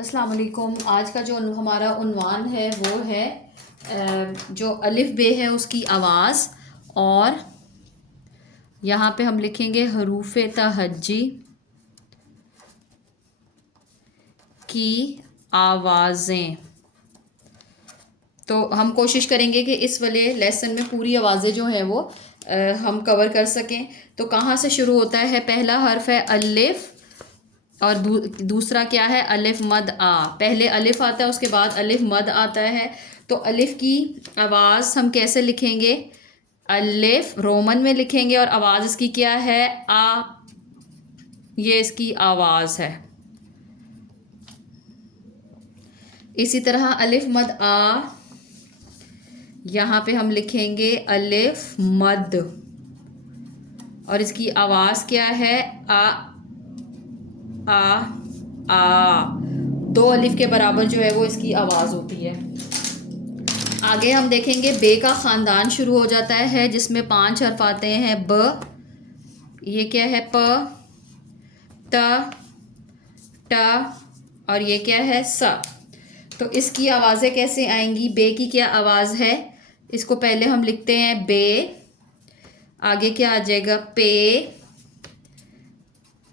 अस्सलाम वालेकुम। आज का जो हमारा उन्वान है वो है जो अलिफ बे है उसकी आवाज़। और यहाँ पे हम लिखेंगे हरूफ तहज्जी की आवाज़ें। तो हम कोशिश करेंगे कि इस वाले लेसन में पूरी आवाज़ें जो हैं वो हम कवर कर सकें। तो कहाँ से शुरू होता है? पहला हर्फ है अलिफ और दूसरा क्या है? अलिफ मद आ। पहले अलिफ आता है, उसके बाद अलिफ मद आता है। तो अलिफ की आवाज़ हम कैसे लिखेंगे? अलिफ रोमन में लिखेंगे और आवाज़ इसकी क्या है? आ। ये इसकी आवाज़ है। इसी तरह अलिफ मद आ, यहाँ पे हम लिखेंगे अलिफ मद और इसकी आवाज़ क्या है? आ आ आ। दो अलिफ के बराबर जो है वो इसकी आवाज़ होती है। आगे हम देखेंगे बे का ख़ानदान शुरू हो जाता है जिसमें 5 हर्फ आते हैं। ब, ये क्या है? प, त, ट और ये क्या है? स। तो इसकी आवाज़ें कैसे आएंगी? बे की क्या आवाज़ है? इसको पहले हम लिखते हैं बे, आगे क्या आ जाएगा? पे,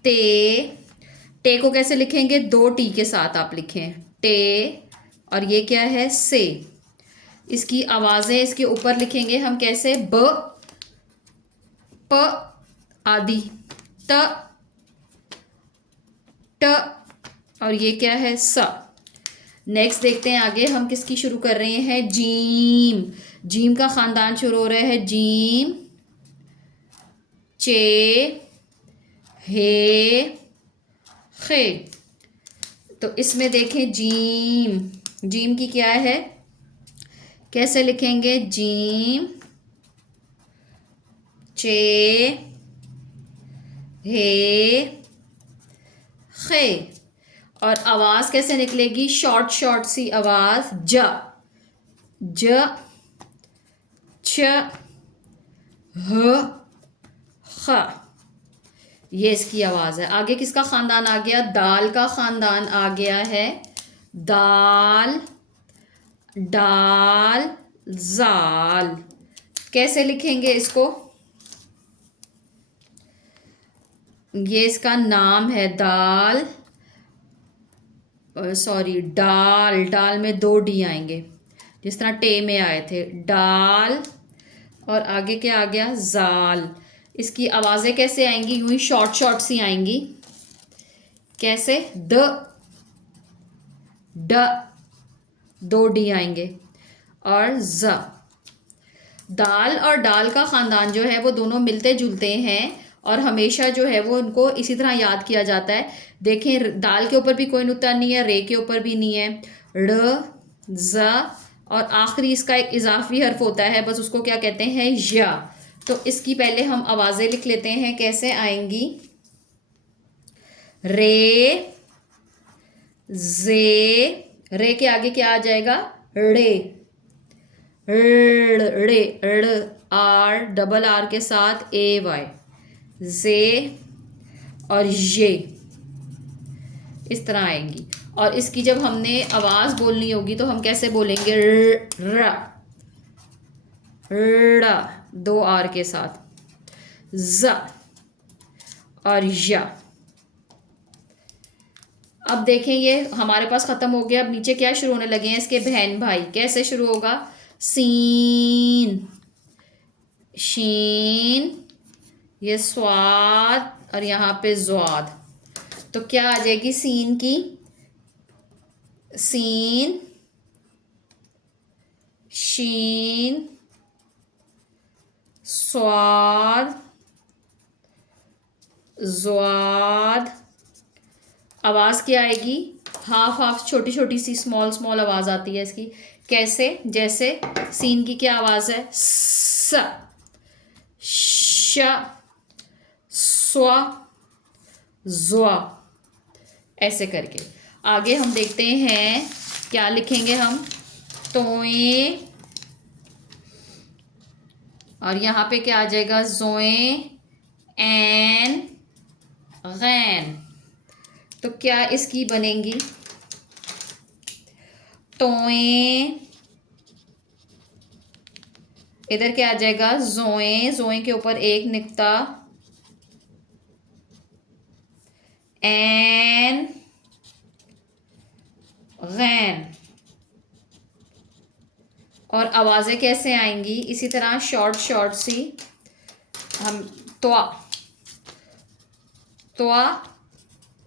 ते। टे को कैसे लिखेंगे? 2 टी के साथ आप लिखें, टे। और ये क्या है? से। इसकी आवाज़ें इसके ऊपर लिखेंगे हम कैसे? ब, प आदि, त, ट और ये क्या है? स। नेक्स्ट देखते हैं आगे हम किसकी शुरू कर रहे हैं? जीम। जीम का ख़ानदान शुरू हो रहा है। जीम, चे, हे, खे। तो इसमें देखें जीम, जीम की क्या है? कैसे लिखेंगे? जीम, चे, हे, खे। और आवाज़ कैसे निकलेगी? शॉर्ट शॉर्ट सी आवाज़। ज, ज, छ, ह, ख। ये इसकी आवाज़ है। आगे किसका ख़ानदान आ गया? दाल का ख़ानदान आ गया है। दाल, डाल, जाल। कैसे लिखेंगे इसको? ये इसका नाम है दाल, सॉरी डाल। डाल में 2 डी आएंगे जिस तरह टे में आए थे। डाल और आगे क्या आ गया? जाल। इसकी आवाज़ें कैसे आएंगी? यूं ही शॉर्ट शॉर्ट सी आएंगी। कैसे? द, ड, 2 डी आएंगे और ज। दाल और डाल का ख़ानदान जो है वो दोनों मिलते जुलते हैं और हमेशा जो है वो उनको इसी तरह याद किया जाता है। देखें, दाल के ऊपर भी कोई नुक्ता नहीं है, रे के ऊपर भी नहीं है। ड़, ज और आखिरी इसका एक इजाफी हर्फ होता है, बस उसको क्या कहते हैं? या। तो इसकी पहले हम आवाज़ें लिख लेते हैं। कैसे आएंगी? रे, जे। रे के आगे क्या आ जाएगा? रे, रे, ड़, आर, डबल आर के साथ ए वाई, जे और ये इस तरह आएंगी। और इसकी जब हमने आवाज़ बोलनी होगी तो हम कैसे बोलेंगे? र, ड़, 2 आर के साथ, ज और या। अब देखें ये हमारे पास ख़त्म हो गया। अब नीचे क्या शुरू होने लगे हैं इसके बहन भाई। कैसे शुरू होगा? सीन, शीन, ये स्वाद और यहाँ पे ज्वाद। तो क्या आ जाएगी सीन की? सीन, शीन, स्वाद, ज्वाद। आवाज़ क्या आएगी? हाफ हाफ, छोटी छोटी सी स्मॉल स्मॉल आवाज़ आती है इसकी। कैसे? जैसे सीन की क्या आवाज़ है? स, श, स्व, ज़्वा। ऐसे करके आगे हम देखते हैं क्या लिखेंगे हम। तोए और यहाँ पे क्या आ जाएगा? जोए, एन, गैन। तो क्या इसकी बनेंगी? तोए, इधर क्या आ जाएगा, जोए, जोए के ऊपर एक निकता, एन, गैन। और आवाज़ें कैसे आएंगी, इसी तरह शॉर्ट शॉर्ट सी हम, त्वा, त्वा,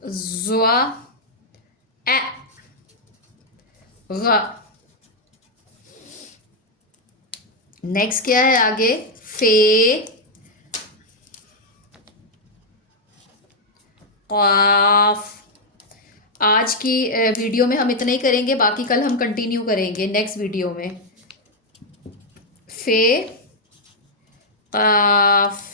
जुआ, ए, ग। नेक्स्ट क्या है आगे, फे, काफ। आज की वीडियो में हम इतना ही करेंगे, बाकी कल हम कंटिन्यू करेंगे नेक्स्ट वीडियो में। फे, काफ,